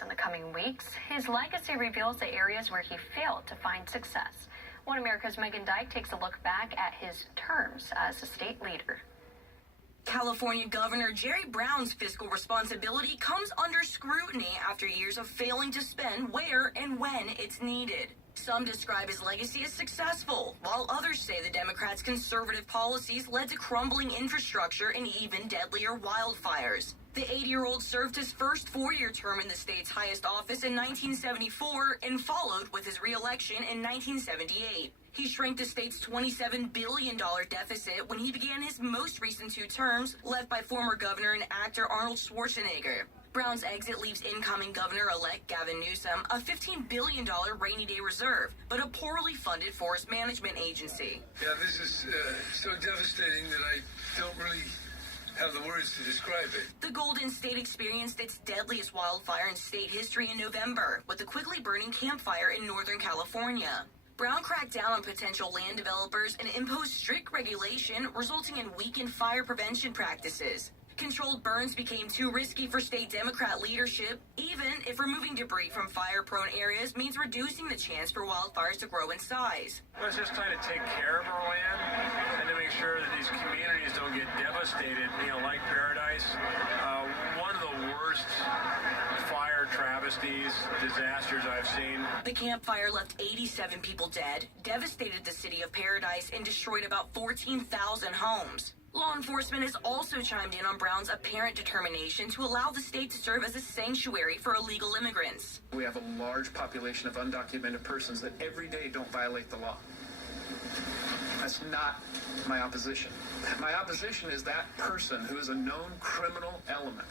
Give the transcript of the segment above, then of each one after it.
In the coming weeks, his legacy reveals the areas where he failed to find success. One America's Megan Dyke takes a look back at his terms as a state leader. California Governor Jerry Brown's fiscal responsibility comes under scrutiny after years of failing to spend where and when it's needed. Some describe his legacy as successful, while others say the Democrats' conservative policies led to crumbling infrastructure and even deadlier wildfires. The 80-year-old served his first four-year term in the state's highest office in 1974 and followed with his re-election in 1978. He shrank the state's $27 billion deficit when he began his most recent two terms, left by former governor and actor Arnold Schwarzenegger. Brown's exit leaves incoming Governor-elect Gavin Newsom a $15 billion rainy day reserve, but a poorly funded forest management agency. Yeah, this is so devastating that I don't really have the words to describe it. The Golden State experienced its deadliest wildfire in state history in November, with the quickly burning Camp Fire in Northern California. Brown cracked down on potential land developers and imposed strict regulation, resulting in weakened fire prevention practices. Controlled burns became too risky for state Democrat leadership, even if removing debris from fire-prone areas means reducing the chance for wildfires to grow in size. Let's just try to take care of our land and to make sure that these communities don't get devastated, like Paradise. One of the worst fire travesties, disasters I've seen. The Camp Fire left 87 people dead, devastated the city of Paradise, and destroyed about 14,000 homes. Law enforcement has also chimed in on Brown's apparent determination to allow the state to serve as a sanctuary for illegal immigrants. We have a large population of undocumented persons that every day don't violate the law. That's not my opposition. My opposition is that person who is a known criminal element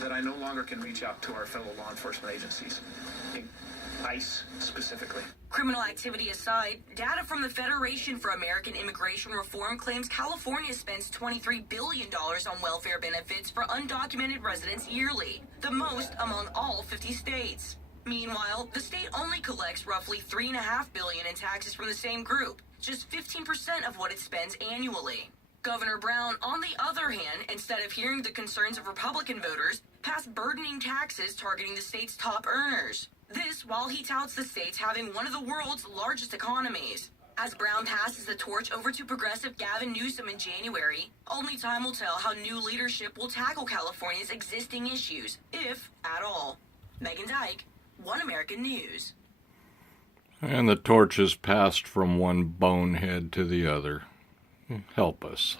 that I no longer can reach out to our fellow law enforcement agencies, ICE specifically. Criminal activity aside, data from the Federation for American Immigration Reform claims California spends $23 billion on welfare benefits for undocumented residents yearly, the most among all 50 states. Meanwhile, the state only collects roughly $3.5 billion in taxes from the same group, just 15% of what it spends annually. Governor Brown, on the other hand, instead of hearing the concerns of Republican voters, passed burdening taxes targeting the state's top earners. This while he touts the states having one of the world's largest economies. As Brown passes the torch over to progressive Gavin Newsom in January, only time will tell how new leadership will tackle California's existing issues, if at all. Megan Dyke, One American News. And the torch is passed from one bonehead to the other. Help us.